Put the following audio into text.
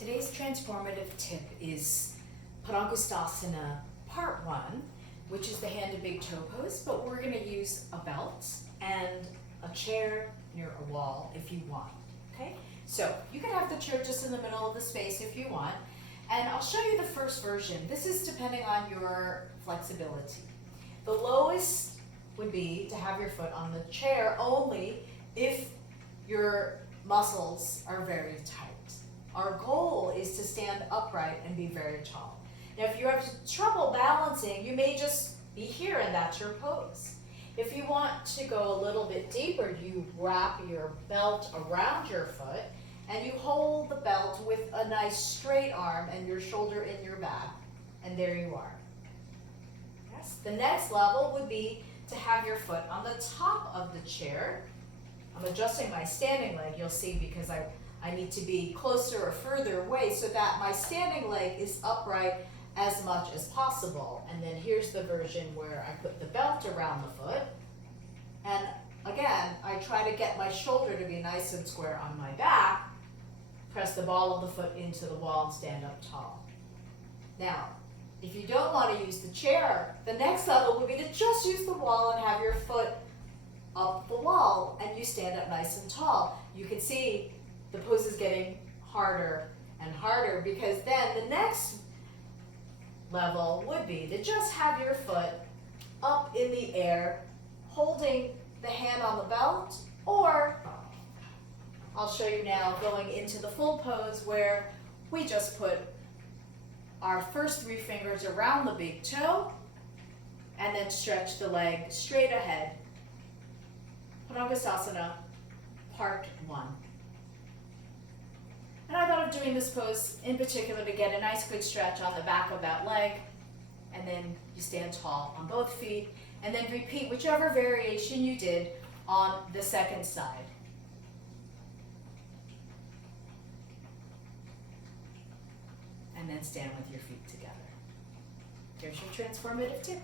Today's transformative tip is Padangusthasana Part 1, which is the hand to big toe pose, but we're going to use a belt and a chair near a wall if you want, okay? So you can have the chair just in the middle of the space if you want, and I'll show you the first version. This is depending on your flexibility. The lowest would be to have your foot on the chair only if your muscles are very tight. Our goal is to stand upright and be very tall. Now, if you have trouble balancing, you may just be here and that's your pose. If you want to go a little bit deeper, you wrap your belt around your foot and you hold the belt with a nice straight arm and your shoulder in your back, and there you are. Yes. The next level would be to have your foot on the top of the chair. I'm adjusting my standing leg, you'll see, because I need to be closer or further away so that my standing leg is upright as much as possible. And then here's the version where I put the belt around the foot. And again, I try to get my shoulder to be nice and square on my back, press the ball of the foot into the wall and stand up tall. Now, if you don't want to use the chair, the next level would be to just use the wall and have your foot up the wall and you stand up nice and tall. You can see the pose is getting harder and harder, because then the next level would be to just have your foot up in the air, holding the hand on the belt, or I'll show you now going into the full pose where we just put our first 3 fingers around the big toe and then stretch the leg straight ahead. Padangusthasana Part 1. And I thought of doing this pose in particular to get a nice good stretch on the back of that leg, and then you stand tall on both feet, and then repeat whichever variation you did on the second side. And then stand with your feet together. Here's your transformative tip.